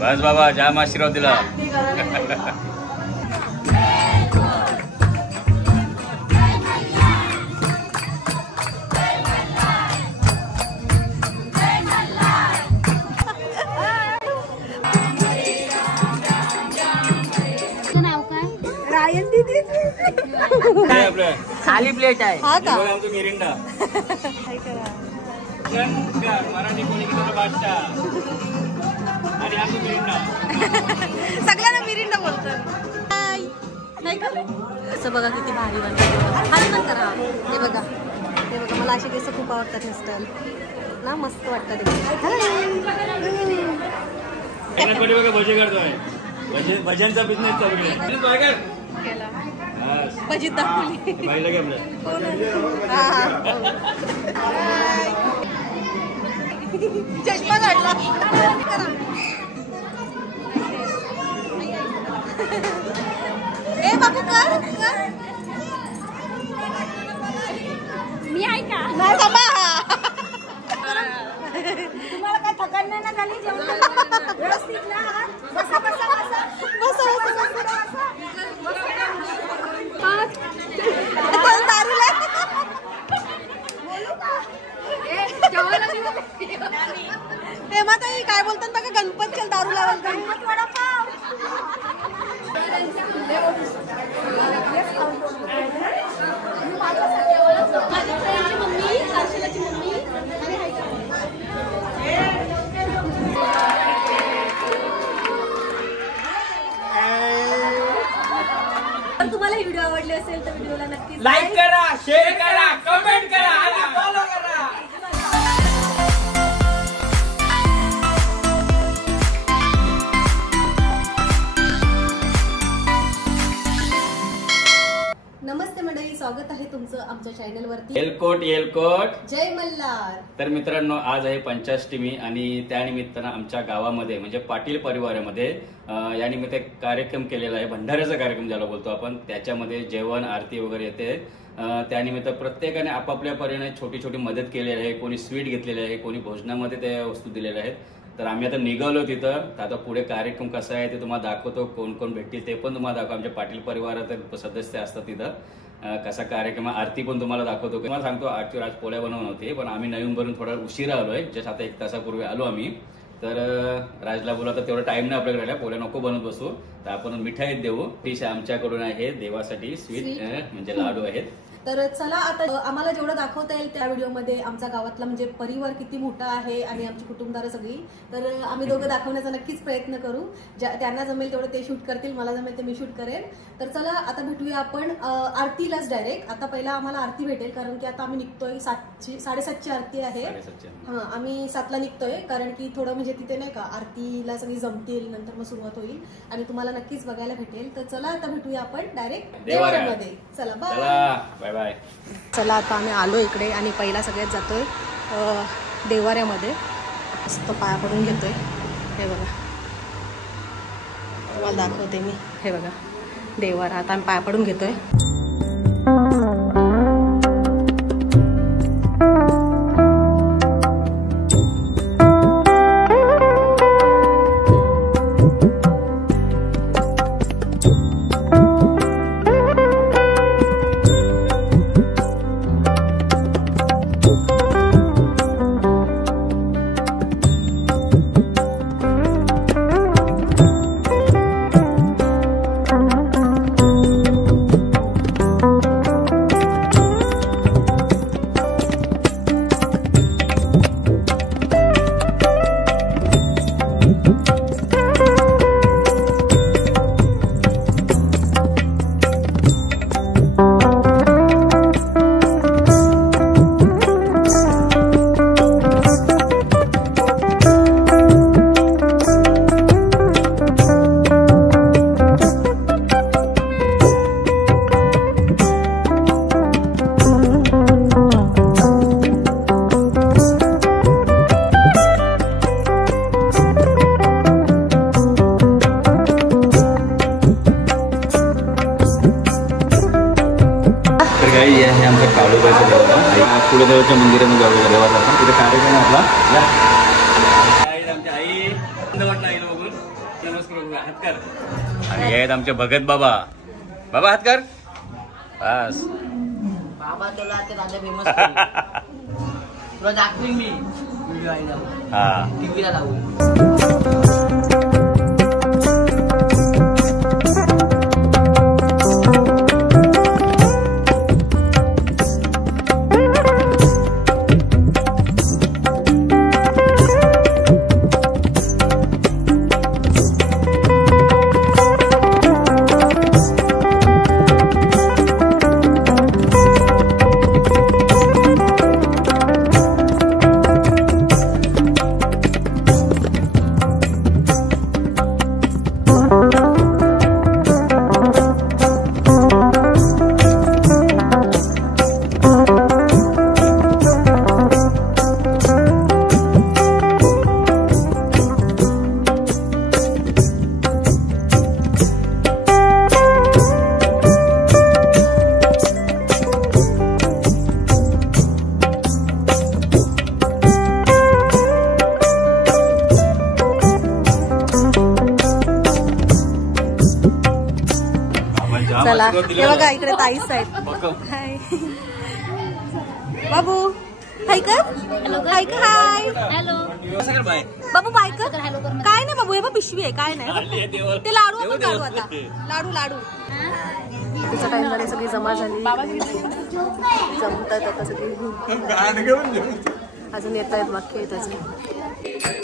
बस बाबा जाम आशीर्वाद दिला. खाली प्लेट आहे. आमचं मिरिंडा मराठी कोणी बादशाह आणि आमचं मिरिंडा. सगळ्यांना मिरिंडा बोलतात. असं बघा किती भारी वाटतं. खाली पण करा. हे बघा हे बघा मला असे केस खूप आवडतात हेअरस्टाईल ना. मस्त वाटतं ते. बघा भजी करतोय. भज्यांचा बिझनेस चालू आहे. भजी दाखवली बाईला घे आपलं. चष्मा काढला. ए बाबू कर मी आहे का नाही बाबा. तुम्हाला काय थकान नाही ना झाली जेवण व्यवस्थित ना. बसा बसा बसा बसा बसा. हेमाताई काय बोलतात बघा. गणपतच्या दारू लावाल. गणपत वडापाव. तुम्हाला व्हिडिओ आवडले असेल तर व्हिडिओला नक्की लाईक करा, शेअर करा, कमेंट करा आणि फॉलो करा. नमस्ते मंडळी, स्वागत आहे तुमचं आमच्या चॅनलवरती. एलकोट एलकोट जय मल्हार. तर मित्रांनो, आज आहे पंचाष्टमी आणि त्यानिमित्तानं आमच्या गावामध्ये म्हणजे पाटील परिवारामध्ये या निमित्त एक कार्यक्रम केलेला आहे. भंडाऱ्याचा कार्यक्रम ज्याला बोलतो आपण. त्याच्यामध्ये जेवण आरती वगैरे येते. त्यानिमित्त प्रत्येकाने आपापल्या परीने छोटी छोटी मदत केलेली आहे. कोणी स्वीट घेतलेले आहे, कोणी भोजनामध्ये त्या वस्तू दिलेल्या आहेत. तर आम्ही आता निघालो तिथं. तर आता पुढे कार्यक्रम कसा आहे ते तुम्हाला दाखवतो. कोण कोण भेटतील ते पण तुम्हाला दाखवतो. आमच्या पाटील परिवारात सदस्य असतात तिथं. कसा कार्यक्रम, आरती पण तुम्हाला दाखवतो. तुम्हाला सांगतो आज पोळ्या बनवून होते पण आम्ही नवीन बनवून थोडा उशिरा आलोय. जस्ट आता 1 तासापूर्वी आलो आम्ही. तर राजला बोला तर तेवढा टाइम नाही आपल्याकडे राहिला. पोळ्या नको बनवत बसू. तर आपण मिठाई देऊ. डिश आमच्याकडून आहे देवासाठी स्वीट म्हणजे लाडू आहेत. तर चला आता आम्हाला जेवढं दाखवता येईल त्या व्हिडिओमध्ये आमच्या गावातला म्हणजे परिवार किती मोठा आहे आणि आमची कुटुंबदार सगळी. तर आम्ही दोघं दाखवण्याचा नक्कीच प्रयत्न करू. त्यांना जमेल तेवढं ते शूट करतील, मला जमेल ते मी शूट करेन. तर चला आता भेटूया आपण आरतीलाच डायरेक्ट. आता पहिला आम्हाला आरती भेटेल कारण की आता आम्ही निघतोय. 7:30ची आरती आहे. हा आम्ही 7ला निघतोय कारण की थोडं म्हणजे तिथे नाही का आरतीला सगळी जमतील, नंतर मग सुरुवात होईल आणि तुम्हाला नक्कीच बघायला भेटेल. तर चला आता भेटूया आपण डायरेक्ट देवाऱ्यामध्ये. चला बाय बाय. चला आता आम्ही आलो इकडे आणि पहिला सगळ्यात जातोय देवाऱ्यामध्ये. मस्त पाया पडून घेतोय. हे बघा तुम्हाला दाखवते मी. हे बघा देवारा. आता आम्ही पाया पडून घेतोय. कुलदेवाच्या मंदिरामध्ये जाऊया देवाचा आपण तिथे कार्यक्रम आपला आमच्या आई वाटलं आईला बघून नमस्कार हात कर आणि हे आहेत आमचे भगत बाबा बाबा हात कर बस बाबा तुला ते राजा फेमस तुला दाखवीन मी व्हिडिओ आहे हा टीव्हीला लावून चला हे बघा इकडे ताईच आहेत हाय बाबू हाय कर हाय कर हाय हॅलो बाबू बाय कर काय नाही बाबू हे बघ पिशवी आहे काय नाही ते लाडू आपण काढू आता लाडू लाडू तिचा टाइम झाले सगळी जमा झाली जमतात आता सगळी अजून येत आहेत वाक्य येत अजून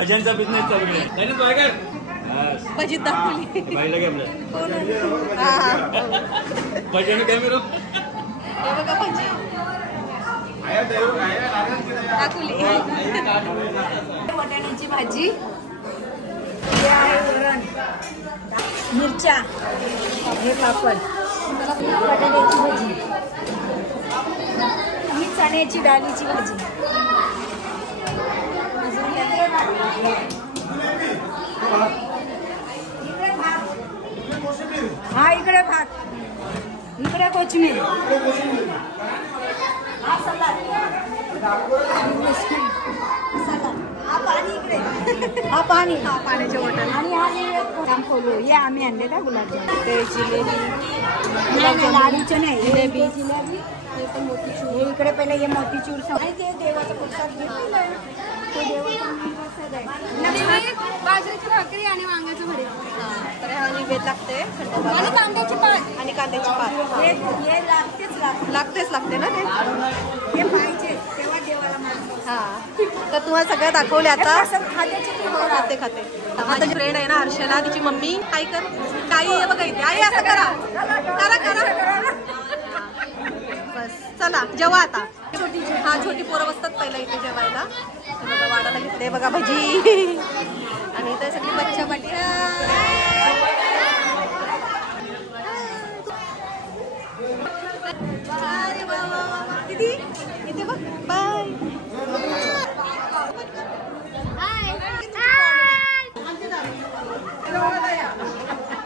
भजनचा बिझनेस चालू आहे भजी दाखवली बाईला घे आपल्या भजन काय मिळू हे बघा भजी दाखवली वाटाण्याची भाजी हे आहे वरण मिरच्या हे पापड वाटाण्याची भाजी ही चण्याची डाळीची भाजी हा इकडे भात इकडे कोथिंबीर हा सलाड हा पाणी इकडे हा पाणी हा पाण्याच्या बॉटल आणि हा रामफोलो हे आम्ही आणले का गुलाबजाम ते जिलेबी लाडूचे नाही जिलेबी हे पण मोतीचूर हे इकडे पहिले हे मोतीचूर आणि ते देवाचा प्रसाद घेतलेला तो देवाचा बाजरीची भाकरी आणि वांग्याचं भरीत तर हा निवेद लागते आणि कांद्याची पात आणि कांद्याची पात हे लागतेच लागते ना ते हे पाहिजे तेव्हा देवाला मानतो हा तर तुम्हाला सगळं दाखवले आता खाद्याची खाते खाते माझी फ्रेंड आहे ना हर्षला तिची मम्मी काय कर काही बघा इथे आई असं करा करा करा बस चला जेवा आता छोटी पोरं बसतात पहिला इथे जेवायला बघा वाढायला घेतले बघा भजी आणि इथे सगळी बच्चा पाटी. अरे वा वा वा किती इथे बघ. बाय.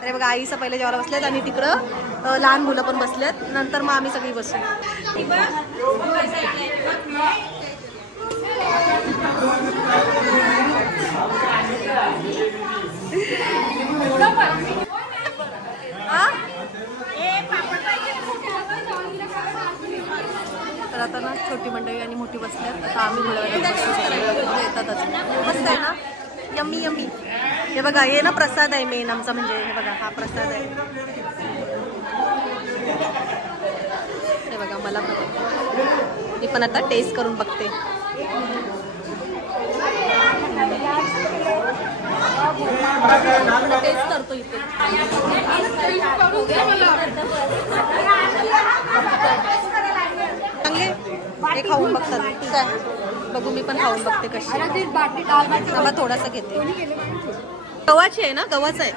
अरे बघा आईचं पहिले जेवायला बसलेत आणि तिकडं लहान मुलं पण बसलेत. नंतर मग आम्ही सगळी बसू. तर आता ना छोटी मंडळी आणि मोठी बसल्यात. आता आम्ही येतातच. मस्त आहे ना. Yummy yummy. हे बघा हे ना प्रसाद आहे मेन आमचा. म्हणजे हे बघा हा प्रसाद आहे. हे बघा मला मी पण आता टेस्ट करून बघते. टेस्ट करतो इथे. चांगले हे खाऊन बघतात काय. बघू मी पण खाऊन बघते कशी. बाबा थोडासा घेते. गव्हाची आहे ना. गव्हाचं आहे.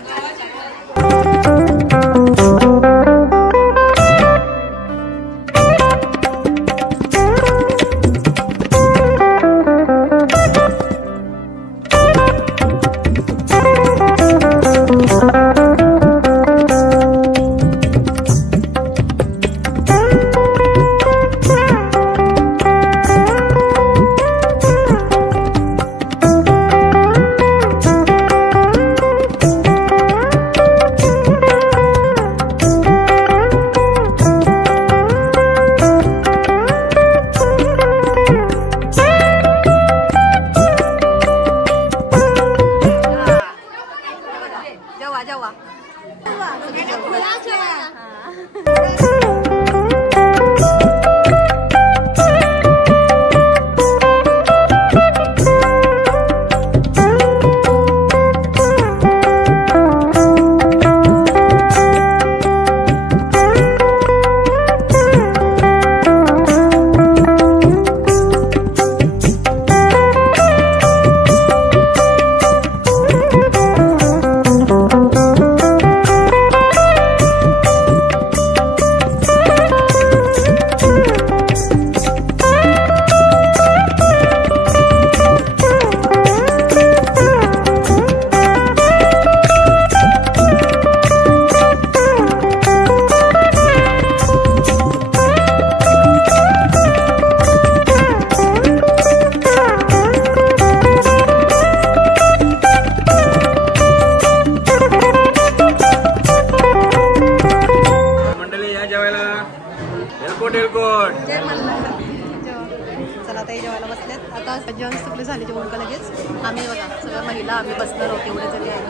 चला ताई जेवायला बसल्यात. आता जेवण सगळे झाले. जेवण का लगेच आम्ही बघा सगळ्या महिला आम्ही बसणार आहोत. एवढे जरी आहे.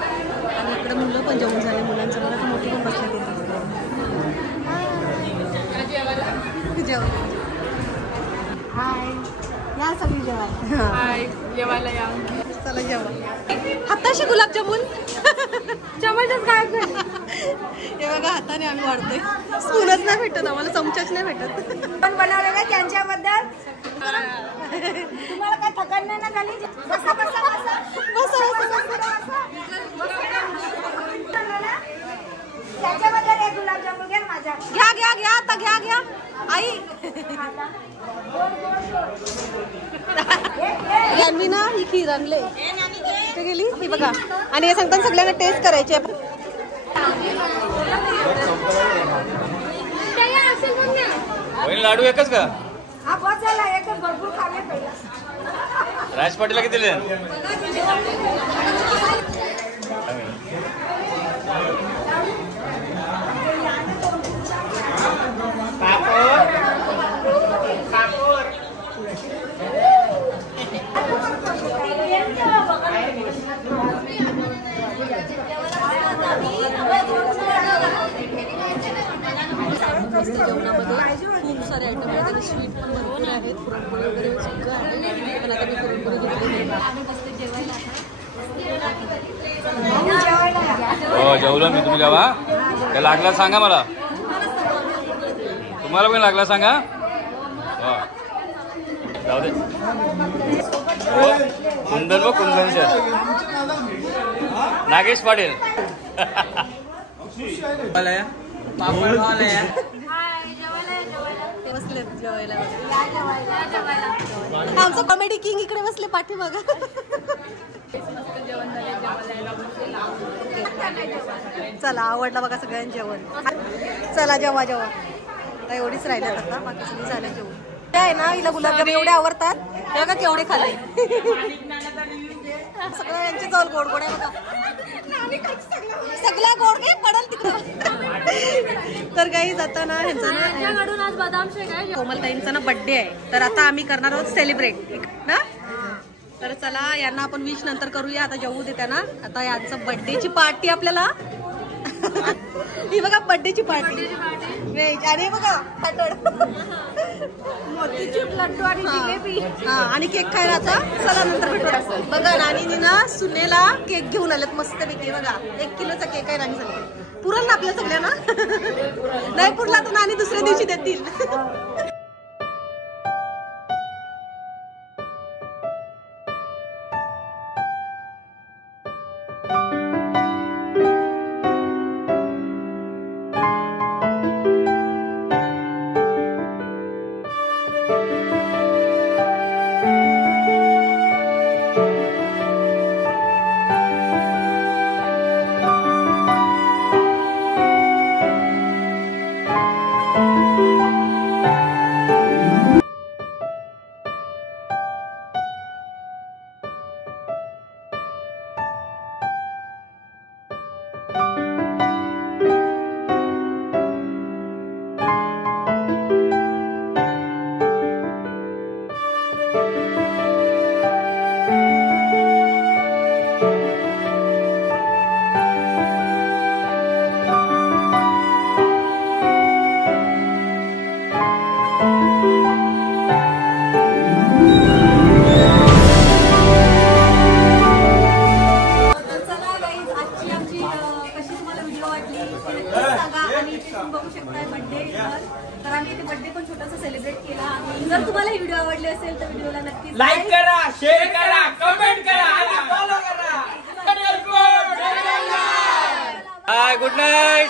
आणि इकडे मुलं पण जेवण झाले. मुलांचं मला तर मोठी पण बसल्या तिथे जेवण. हाय या सगळी जेवायला. हाय जेवायला या. चला जेवण. हाताशी गुलाबजामुन. चमचच काय हे बघा हाताने आम्ही वाढतोय. स्पूनच नाही भेटत आम्हाला. चमचाच नाही भेटत. पण बनवलं का त्यांच्याबद्दल. तुम्हाला काय थकान नाही ना झाली. बसा बसा बसा त्याच्याबद्दल एक गुलाबजामुन घ्या माझ्या. घ्या घ्या घ्या आता घ्या घ्या आई. यांनी ना ही खीर आणले. ते गेली ही बघा. आणि हे सांगताना सगळ्यांना टेस्ट करायचे. लाडू एकच का. हा बस झाला. एकच भरपूर खाल्ले पहिला. राज पाटीलला किती दिले. जेवणामध्ये खूप सारे आयटम आहेत. आणि स्वीट पण भरपूर आहेत. पुरणपोळी वगैरे सगळं आहे. पण आता मी पुरणपोळी घेतली. हो जेवलो मी. तुम्ही जेवा. काय लागला सांगा मला. तुम्हाला पण लागला सांगा. हो जाऊ दे. कुंदन व कुंदन सर. नागेश पाटील. आमचं कॉमेडी किंग इकडे बसले पाठीमागं. चला आवडलं बघा सगळ्यांनी जेवण. चला जेव्हा जेव्हा एवढीच राहिल्यात आता, बाकी सगळी झालं जेवण. ते आहे ना हिला गुलाबजाम एवढे आवडतात ते बघा केवढे खाल्ले. सगळं यांची चल गोड गोड आहे बघा. सगळ्या गोड घे पडल तिकडं. तर काही जाताना ह्यांचा ना आज बदाम शेक आहे. कोमलताईंचा ना बर्थडे आहे तर आता आम्ही करणार आहोत सेलिब्रेट ना. तर चला यांना आपण विश नंतर करूया. आता जेवू दे त्यांना. आता यांचं बर्थडेची पार्टी आपल्याला. ही बघा बर्थडेची पार्टी व्हेज आणि बघा मोतीचूर लड्डू आणि जिलेबी आणि केक खायला. आता चला नंतर भेटू. बघा राणीनी ना सुनेला केक घेऊन आलेत मस्तपैकी. बघा 1 किलोचा केक आहे. राणी सांगते पुरल ना आपल्या सगळ्यांना. नाही पुरला तर नानी दुसऱ्या दिवशी देतील. बघू शकताय बर्थडे. तर आम्ही इथे बर्थडे पण छोटासा सेलिब्रेट केला. आणि जर तुम्हाला ही व्हिडिओ आवडली असेल तर व्हिडिओला नक्की लाईक करा, शेअर करा, कमेंट करा आणि फॉलो करा. Good night.